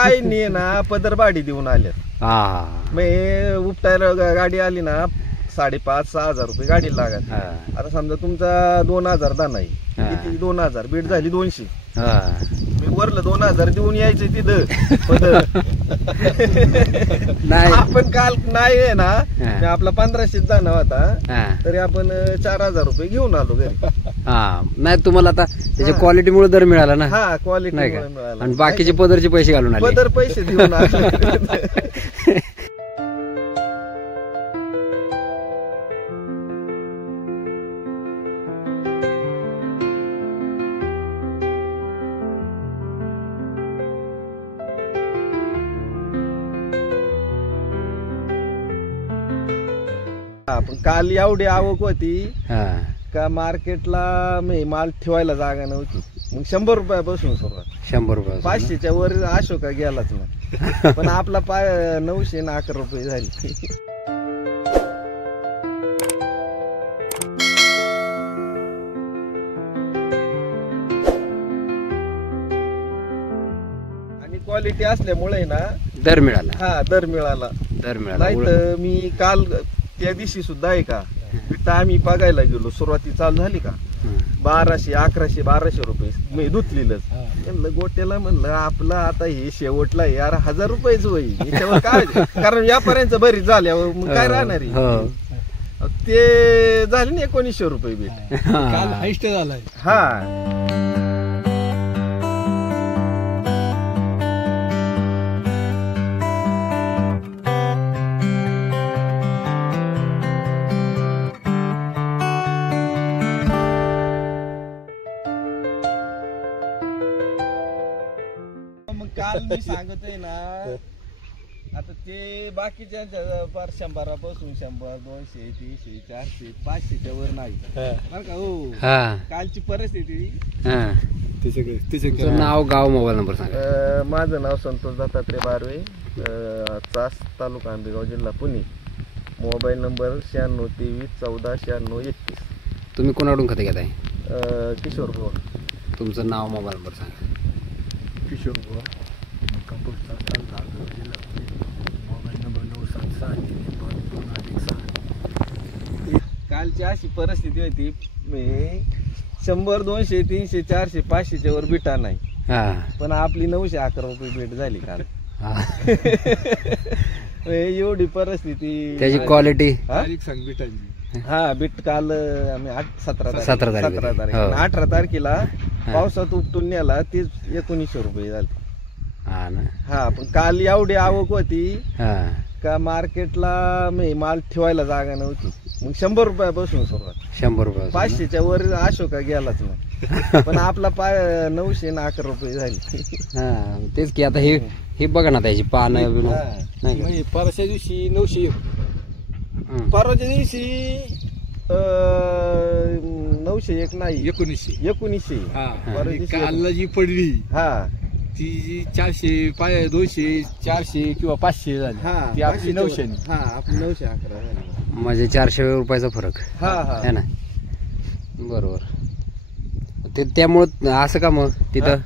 काही नाही ना पदर बाडी देऊन आल्या. मग उपटायला गाडी आली ना 5,500-6 हजार रुपये गाडी लागत. आता समजा तुमचा 2,000 दाना आहे, किती 2,000 बीट झाली 200. मी वरलं 2,000 देऊन यायचं तिथं पदर. आपण काल नाही आहे ना आपला 1,500 दाना होता तरी आपण 4,000 रुपये घेऊन आलो घरी. नाही तुम्हाला आता त्याच्या क्वालिटी मुळे दर मिळाला ना. हा क्वालिटी मिळाला आणि बाकीचे पदरचे पैसे घालून आले. पदर पैसे देऊन आले. आपण काल एवढी आवक होती का मार्केटला माल ठेवायला जागा नव्हती. मग 100 रुपयापासून सुरुवात. 100 रुपये 500च्या वर अशोका गेलाच ना. पण आपला 911 रुपये झाली. आणि क्वालिटी असल्यामुळे ना दर मिळाला. हा दर मिळाला. नाही तर मी काल त्या दिवशी सुद्धा आहे का विटा आम्ही बघायला गेलो, सुरुवाती चालू झाली का 1,200, 1,100, 1,200 रुपये मी धुतलेलंच. म्हणलं गोट्याला म्हणलं आपलं आता हे शेवटला यार 1,000 रुपयेच होईल याच्यावर काय. कारण व्यापाऱ्यांचं बरीच झाल्यावर मग काय राहणार आहे. ते झाले ना 1,900 रुपये बीट. काल हायस्ट झालाय. हा काल मी सांगतोय ना. आता ते बाकीच्या 100 पासून 100, 200, 300, 400, 500च्या वर नाही बरं का. हो कालची परिस्थिती. तुमचं नाव गाव मोबाईल नंबर सांगा. माझं नाव संतोष दत्तात्रय बारवे, चास तालुका आंबेगाव जिल्हा पुणे. Mobile number 96 23 14 96 31. तुम्ही कोणाकडून खते घेताय? किशोर बुवा. तुमचं नाव मोबाईल नंबर सांगा. किशोर बुवा, कंपोस्ट जिल्हा मोबाईल नंबर 976. कालची अशी परिस्थिती होती. 100, 200, 300, 400, 500च्या वर बिटा नाही. पण आपली 911 रुपये बीट झाली काल. एवढी परिस्थिती. त्याची क्वालिटी सांग बिटांची. हा बीट काल आम्ही 17 तारीख 18 तारखेला पावसात उपटून नेला. तेच 1,900 रुपये झाले. हा पण काल एवढी आवक होती का मार्केटला माल ठेवायला जागा नव्हती. मग 100 रुपयापासून सुरुवात. 100 रुपये 500च्या वर अशोका गेलाच ना. पण आपला 911 रुपये झाली. तेच की आता हे बघा ना त्याची पानं. परवाच्या दिवशी 901. परवाच्या दिवशी 901 नाही 1900. कालला जी पडली हा ती 400, 200, 400 किंवा 500 झाली. ती आपली 900. हा आपली 911 झाली. म्हणजे 400 रुपयाचा फरक आहे ना. बरोबर. ते त्यामुळं असं का मग तिथं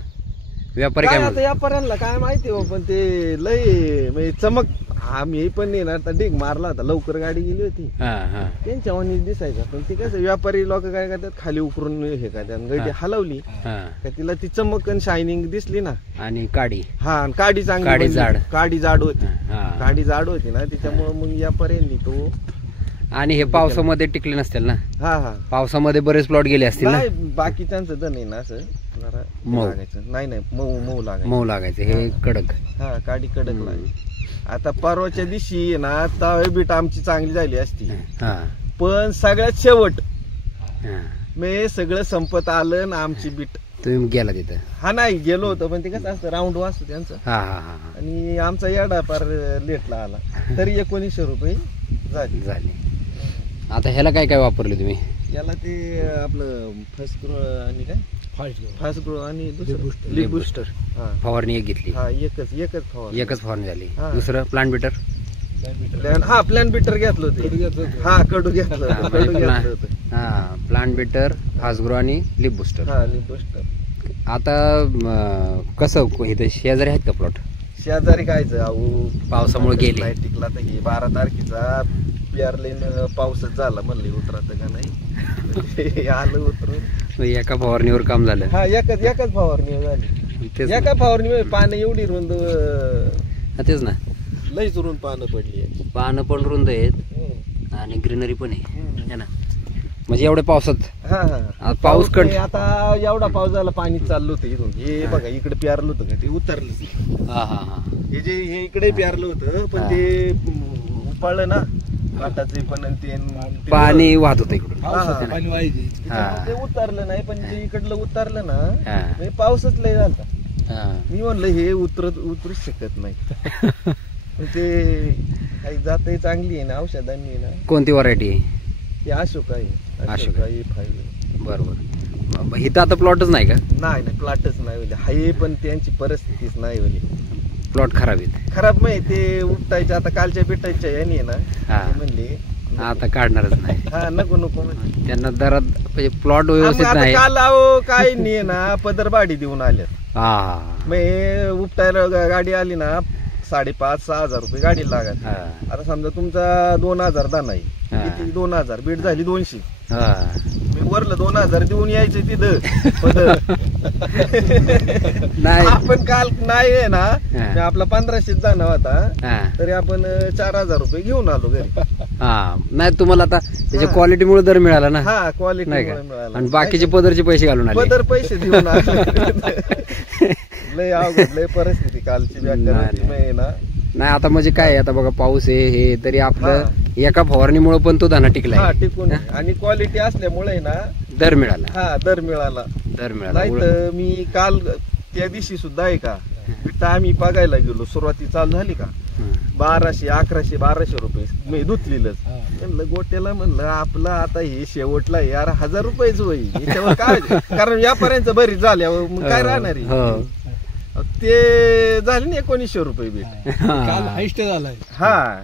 व्यापारी काय म्हणतात? व्यापाऱ्यांना काय माहिती हो. पण ते लय म्हणजे चमक. आम्ही पण नाही ना डिग मारला होता. लवकर गाडी गेली होती त्यांच्या वाणीच दिसायचं. पण ते कसं व्यापारी लोक काय करतात खाली उकरून हे करतात. गाडी हलवली का तिला ती चमक आणि शायनिंग दिसली ना. आणि काडी. हा काडी चांगली. काडी जाड होती. काडी जाड होती ना त्याच्यामुळे मग व्यापाऱ्यांनी तो. आणि हे पावसामध्ये टिकले नसतील ना. पावसामध्ये बरेच प्लॉट गेले असतील ना. बाकीच्यांचं तर नाही ना असं जरा मऊ लागायचं. नाही मऊ लागायचं. मऊ लागायचं. हे कडक. हा काडी कडक लागली. आता परवाच्या दिवशी ना तवे बीट आमची चांगली झाली असती. पण सगळ्यात शेवट मी सगळं संपत आलं ना आमची बीट. तुम्ही गेला तिथं? हा नाही गेलो होतो. पण ते कसं असतं राऊंड वाजतो त्यांचं. आणि आमचा याडा फार लेटला आला. तरी 1,900 रुपये झाली. आता ह्याला काय काय वापरले तुम्ही? याला ते आपलं फर्स्ट ग्रो आणि काय फास्ट ग्रो आणि लीफ बुस्टर. फवारणी एक घेतली. एकच फवारणी झाली. दुसरं प्लांट बिटर. प्लांट बिटर घेतलं होतं. कडू घेतलं. प्लांट बिटर, फास्ट ग्रो आणि लीफ बुस्टर. Leaf booster. आता कसं इथे शेजारी आहेत का प्लॉट? शेजारी कायचं अहो पावसामुळे गेले. नाही टिकला तर हे 12 तारखेचा पेरले पाऊसच झाला म्हणले उतरत का नाही आलं उतरून. मग एका फवारणीवर काम झालं. हा एकाच फवारणी झाली. तेच ना. एका फवारणी पानं एवढी रुंद हा, तेच ना, लईच रुंद पानं पडली याची. पानं पण रुंद आहेत आणि ग्रीनरी पण आहे है ना. म्हणजे एवढ्या पावसात हा आज पाऊस कट नाही, आता एवढा पाऊस झाला पाणी चाललं होतं इथून. हे बघा इकडे प्यारलं होतं का ते उतरलं. हा हा हा हे इकडे प्यारलं होतं पण ते उपाळलं ना काटाचे पण आणि ते पाणी वाहत होतं इकडून. पावसाचं पाणी वाहिजे. ते उतरलं नाही पण जे इकडलं उतरलं ना हा. हे पावसच लय झाला. हा. मी म्हणलं हे उतरूच शकत नाही. पण ते काही जात चांगली आहे ना औषधांनी ना. कोणती व्हरायटी आहे? ते अशोक आहे. अशोक. फाईव्ह. बरोबर. इथं आता प्लॉटच नाही का? नाही प्लॉटच नाही होईल हाय पण त्यांची परिस्थितीच नाही होईल. प्लॉट खराब आहेत. खराब नाही ते उपटायचे आता कालच्या पिटायच्या याने ना हा. ते म्हणले आता काढणारच नाही. हा नको म्हणजे. त्यांना दरात म्हणजे प्लॉट मग व्यवस्थित आता नाही. काल अहो काय नाही ना पदरबाडी देऊन आल्या. हा मग हे उपटायला गाडी आली ना 5,500-6,000 हजार रुपये गाडी लागत. हा. आता समजा तुमचा 2,000 दाना आहे हा. किती 2,000 बीट झाली 200. हा. मी वरलं 2,000 देऊन यायचं तिथं पदर. नाही. आपण काल नाही आहे ना हा. मी आपला 1,500 दाना होता हा. तरी आपण 4,000 रुपये घेऊन आलो घरी. हा. नाही तुम्हाला आता त्याच्या हा. क्वालिटीमुळे दर मिळाला ना. हा क्वालिटी नाही का? मिळाला. आणि बाकीचे पदरचे पैसे घालून आले. पदर पैसे देऊन आलो. लय अवघड लय परिस्थिती कालची व्याकरणाची नाही. ना. नाही आता म्हणजे काय आता बघा पाऊस आहे हे तरी आपलं एका फवारणीमुळे पण तो दाना हा टिकला. टिकून आणि क्वालिटी असल्यामुळे ना दर मिळाला. हा दर मिळाला. दर मिळाला. नाही तर मी काल त्या दिवशी सुद्धा आहे का विटा आम्ही बघायला गेलो सुरुवाती चालू झाली का 1,200, 1,100, 1,200 रुपये मी धुतलेलंच. म्हणलं गोट्याला म्हणलं आपलं आता हे शेवटला यार 1,000 रुपयेच होईल याच्यावर काय कारण व्यापाऱ्यांचं बरीच झाल्यावर मग काय राहणार आहे. हो. ते झाले ना 1,900 रुपये बीट. काल हायस्ट झालाय हा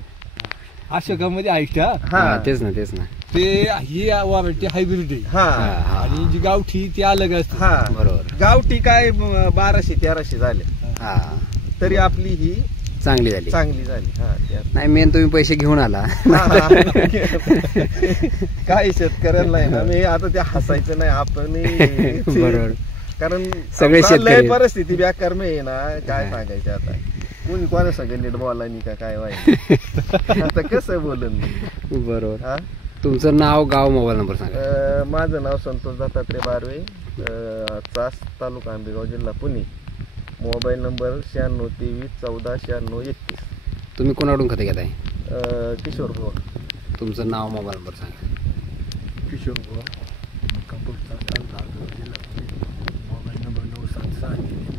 अशोकामध्ये हायस्ट. हा, तेच ना तेच ना. ते ही व्हरायटी हायब्रिड आहे हा आणि जी गावठी ती अलग असते. हा बरोबर. गावठी काय 1,200-1,300 झाले हा तरी आपली ही चांगली झाली. चांगली झाली. हा त्यात. नाही मेन तुम्ही पैसे घेऊन आला. हा. काही शेतकऱ्यांना आहे ना मी आता ते हसायचं नाही आपण बरोबर. कारण सगळे आपला शेतकरी लय आहेत. परिस्थिती बेकार मी आहे ना काय सांगायचं आता कोणी कोणा सगळं नीट बोला नाही का काय व्हायचं आता कसं बोलन मी. बरोबर. हा तुमचं नाव गाव मोबाईल नंबर सांगा. माझं नाव संतोष दत्तात्रय बारवे चास तालुका आंबेगाव जिल्हा पुणे. Mobile number 9623149631. तुम्ही कोणाकडून खते घेताय? किशोर बुवा. तुमचं नाव मोबाईल नंबर सांगा. किशोर बुवा कंपूटर जिल्हा मोबाईल नंबर 976